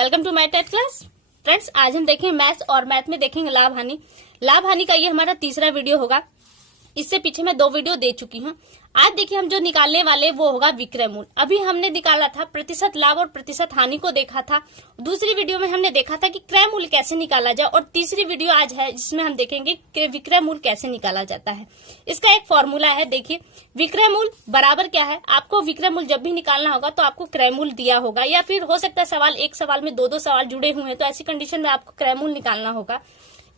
Welcome to my TET class. Friends, आज हम देखेंगे मैथ्स और मैथ में देखेंगे लाभ हानि। लाभ हानि का ये हमारा तीसरा वीडियो होगा। इससे पीछे मैं 2 वीडियो दे चुकी हूँ। आज देखिए हम जो निकालने वाले वो होगा विक्रय मूल। अभी हमने निकाला था प्रतिशत लाभ और प्रतिशत हानि को देखा था। दूसरी वीडियो में हमने देखा था कि क्रय मूल कैसे निकाला जाए और तीसरी वीडियो आज है जिसमें हम देखेंगे कि विक्रय मूल कैसे निकाला जाता है। इसका एक फॉर्मूला है। देखिए विक्रय मूल बराबर क्या है। आपको विक्रय मूल जब भी निकालना होगा तो आपको क्रय मूल दिया होगा, या फिर हो सकता है सवाल एक सवाल में 2-2 सवाल जुड़े हुए हैं, तो ऐसी कंडीशन में आपको क्रय मूल निकालना होगा।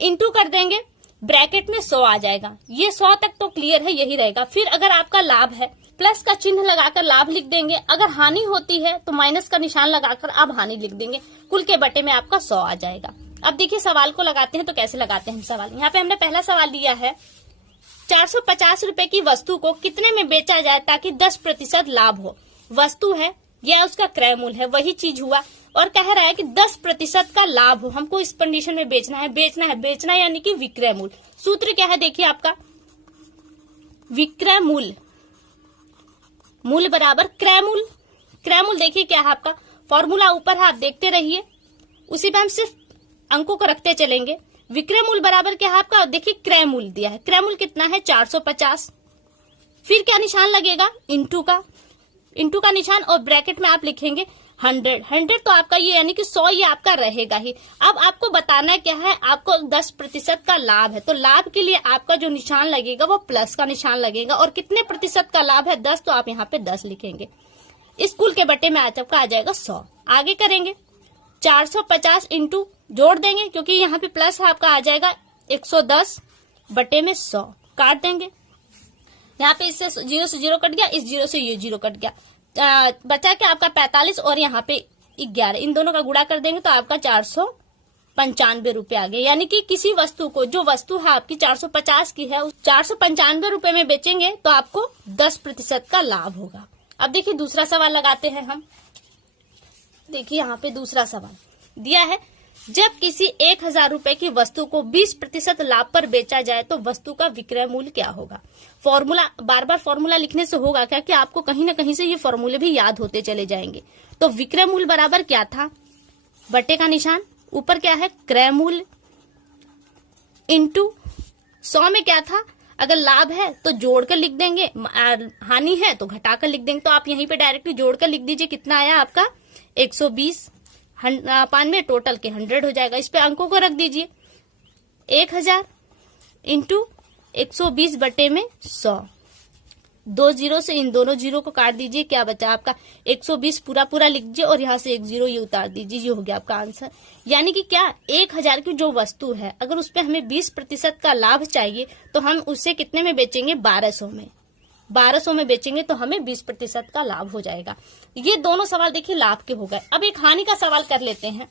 इंटू कर देंगे, ब्रैकेट में 100 आ जाएगा। ये 100 तक तो क्लियर है, यही रहेगा। फिर अगर आपका लाभ है प्लस का चिन्ह लगाकर लाभ लिख देंगे, अगर हानि होती है तो माइनस का निशान लगाकर आप हानि लिख देंगे। कुल के बटे में आपका 100 आ जाएगा। अब देखिए सवाल को लगाते हैं तो कैसे लगाते हैं हम सवाल। यहाँ पे हमने पहला सवाल लिया है 450 रुपए की वस्तु को कितने में बेचा जाए ताकि 10% लाभ हो। वस्तु है या उसका क्रय मूल है, वही चीज हुआ और कह रहा है कि 10% का लाभ हो। हमको इस कंडीशन में बेचना है। बेचना यानी कि विक्रय मूल। सूत्र क्या है देखिए आपका, विक्रय मूल मूल बराबर क्रय मूल। क्रय मूल देखिए क्या है आपका फॉर्मूला ऊपर है, आप देखते रहिए। उसी पे हम सिर्फ अंकों को रखते चलेंगे। विक्रय मूल बराबर क्या है आपका, देखिए क्रय मूल दिया है। क्रय मूल कितना है 450। फिर क्या निशान लगेगा, इंटू का निशान, और ब्रैकेट में आप लिखेंगे 100 तो आपका ये यानी कि 100 ये आपका रहेगा ही। अब आपको बताना क्या है, आपको 10% का लाभ है तो लाभ के लिए आपका जो निशान लगेगा वो प्लस का निशान लगेगा। और कितने प्रतिशत का लाभ है 10, तो आप यहाँ पे 10 लिखेंगे। इस कुल के बटे में आपका आ जाएगा 100। आगे करेंगे 450 इंटू जोड़ देंगे, क्योंकि यहाँ पे प्लस है, आपका आ जाएगा 110 बटे में 100। काट देंगे, यहाँ पे इससे 0 से 0 कट गया, इस 0 से ये 0 कट गया। बचा क्या आपका 45 और यहाँ पे 11। इन दोनों का गुणा कर देंगे तो आपका 495 रुपए आ गए। यानी कि किसी वस्तु को, जो वस्तु है आपकी 450 की है, उस 495 रुपए में बेचेंगे तो आपको 10% का लाभ होगा। अब देखिए दूसरा सवाल लगाते हैं हम। देखिए यहाँ पे दूसरा सवाल दिया है, जब किसी 1000 रुपए की वस्तु को 20% लाभ पर बेचा जाए तो वस्तु का विक्रय मूल्य क्या होगा। फॉर्मूला बार बार फॉर्मूला लिखने से होगा क्या कि आपको कहीं ना कहीं से ये फॉर्मूले भी याद होते चले जाएंगे। तो विक्रय मूल्य बराबर क्या था, बटे का निशान, ऊपर क्या है क्रय मूल्य, इंटू 100 में क्या था, अगर लाभ है तो जोड़कर लिख देंगे, हानि है तो घटाकर लिख देंगे। तो आप यहीं पे डायरेक्टली जोड़कर लिख दीजिए। कितना आया आपका 120, 95 टोटल के 100 हो जाएगा। इस पे अंकों को रख दीजिए। 1000 इंटू 120 बटे में 100। 2 0 से इन दोनों 0 को काट दीजिए। क्या बचा आपका 120 पूरा लिख दीजिए और यहाँ से 1 0 ये उतार दीजिए। ये हो गया आपका आंसर। यानी कि क्या 1000 की जो वस्तु है, अगर उस पे हमें 20% का लाभ चाहिए तो हम उसे कितने में बेचेंगे, 1200 में। 1200 में बेचेंगे तो हमें 20% का लाभ हो जाएगा। ये दोनों सवाल देखिए लाभ के हो गए। अब एक हानि का सवाल कर लेते हैं।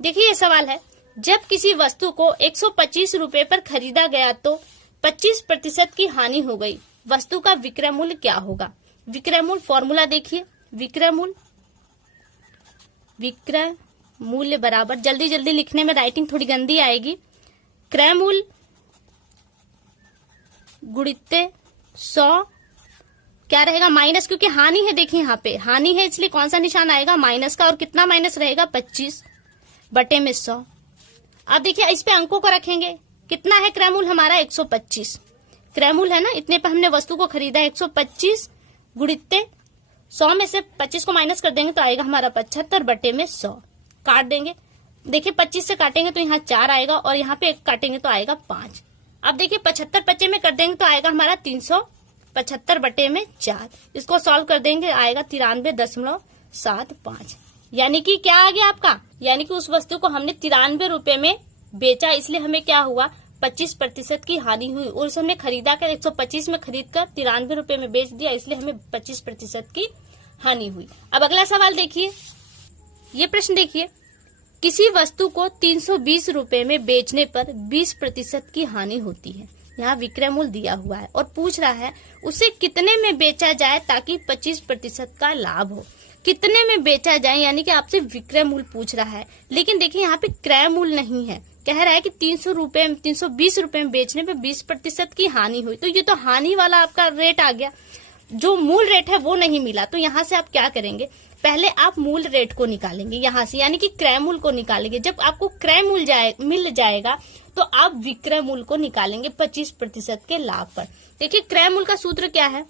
देखिए ये सवाल है, जब किसी वस्तु को 125 रुपए पर खरीदा गया तो 25% की हानि हो गई, वस्तु का विक्रय मूल्य क्या होगा। विक्रय मूल्य फॉर्मूला देखिए, विक्रय मूल्य बराबर, जल्दी लिखने में राइटिंग थोड़ी गंदी आएगी, क्रय मूल्य गुणित 100 क्या रहेगा माइनस, क्योंकि हानि है। देखिए यहाँ पे हानि है इसलिए कौन सा निशान आएगा, माइनस का। और कितना माइनस रहेगा 25 बटे में 100। अब देखिए इस पे अंकों को रखेंगे। कितना है क्रय मूल्य हमारा 125 क्रय मूल्य है ना, इतने पे हमने वस्तु को खरीदा। 125 गुणित 100 में से 25 को माइनस कर देंगे तो आएगा हमारा 75 बटे में 100। काट देंगे, देखिए 25 से काटेंगे तो यहाँ 4 आएगा और यहाँ पे 1 काटेंगे तो आएगा 5। अब देखिए 75 25 में कर देंगे तो आएगा हमारा 375 बटे में 4। इसको सॉल्व कर देंगे, आएगा 93.75। यानी कि क्या आ गया आपका, यानी कि उस वस्तु को हमने 93 रुपए में बेचा, इसलिए हमें क्या हुआ 25% की हानि हुई। और उसे हमने खरीदा कर 125 में खरीद कर 93 रुपए में बेच दिया, इसलिए हमें 25% की हानि हुई। अब अगला सवाल देखिए, ये प्रश्न देखिए, किसी वस्तु को 320 रुपए में बेचने पर 20% की हानि होती है। यहाँ विक्रय मूल्य दिया हुआ है और पूछ रहा है उसे कितने में बेचा जाए ताकि 25% का लाभ हो। कितने में बेचा जाए यानी कि आपसे विक्रय मूल्य पूछ रहा है, लेकिन देखिए यहाँ पे क्रय मूल्य नहीं है। कह रहा है कि 320 रुपए में बेचने पे 20% की हानि हुई। तो ये तो हानि वाला आपका रेट आ गया, जो मूल रेट है वो नहीं मिला। तो यहाँ से आप क्या करेंगे, पहले आप मूल रेट को निकालेंगे यहाँ से, यानी कि क्रय मूल्य को निकालेंगे। जब आपको क्रय मूल्य मिल जाएगा तो आप विक्रय मूल्य को निकालेंगे 25% के लाभ पर। देखिए क्रय मूल्य का सूत्र क्या है,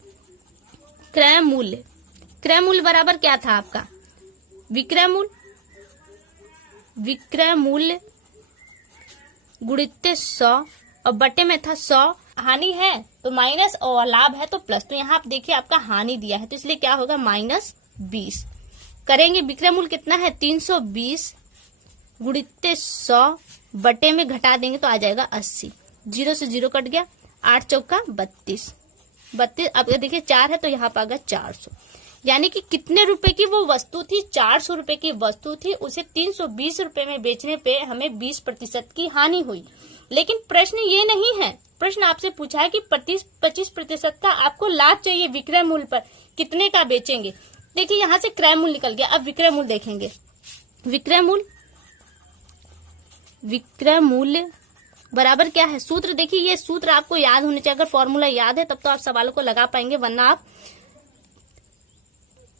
क्रय मूल्य बराबर क्या था आपका, विक्रय मूल्य गुणित 100 और बटे में था 100। हानि है तो माइनस और लाभ है तो प्लस, तो यहाँ आप देखिए आपका हानि दिया है तो इसलिए क्या होगा -20 करेंगे। विक्रय मूल्य कितना है 320 गुणित 100 बटे में घटा देंगे तो आ जाएगा 80, 0 से 0 कट गया, 8 चौका 32, अब देखिए 4 है तो यहाँ पर आ गया 400, यानी कि कितने रुपए की वो वस्तु थी, 400 रुपए की वस्तु थी, उसे 320 रुपए में बेचने पे हमें 20% की हानि हुई। लेकिन प्रश्न ये नहीं है, प्रश्न आपसे पूछा है कि 25% का आपको लाभ चाहिए विक्रय मूल्य पर, कितने का बेचेंगे। देखिए यहाँ से क्रय मूल्य निकल गया, अब विक्रय मूल्य देखेंगे। विक्रय मूल्य बराबर क्या है, सूत्र देखिए, ये सूत्र आपको याद होने चाहिए। अगर फॉर्मूला याद है तब तो आप सवालों को लगा पाएंगे, वरना आप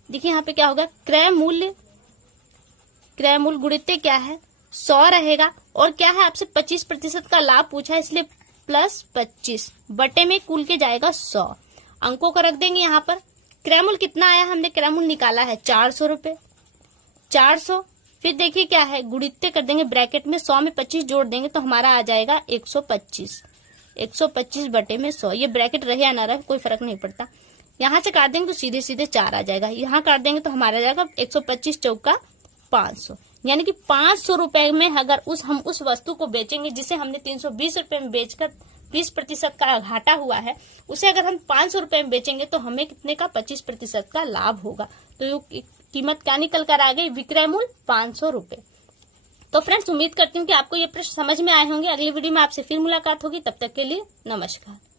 देखिए यहाँ पे क्या होगा, क्रय मूल्य गुणित क्या है 100 रहेगा, और क्या है आपसे 25% का लाभ पूछा है इसलिए +25 बटे में कुल के जाएगा 100, अंकों को रख देंगे यहाँ पर। क्रय मूल्य कितना आया, हमने क्रय मूल्य निकाला है 400 रुपए, 400, फिर देखिए क्या है गुणित कर देंगे ब्रैकेट में, 100 में 25 जोड़ देंगे तो हमारा आ जाएगा 125 बटे में 100। ये ब्रैकेट रहे या ना रहे कोई फर्क नहीं पड़ता, यहाँ से काट देंगे तो सीधे सीधे 4 आ जाएगा, यहाँ काट देंगे तो हमारा आ जाएगा 125 चौका 500, यानी कि 500 रुपए में अगर हम उस वस्तु को बेचेंगे जिसे हमने 320 रुपए में बेचकर 20% का घाटा हुआ है, उसे अगर हम 500 रुपए में बेचेंगे तो हमें कितने का 25% का लाभ होगा। तो कीमत क्या निकल कर आ गई, विक्रय मूल्य 500 रुपए। तो फ्रेंड्स उम्मीद करती हूँ कि आपको ये प्रश्न समझ में आए होंगे। अगली वीडियो में आपसे फिर मुलाकात होगी, तब तक के लिए नमस्कार।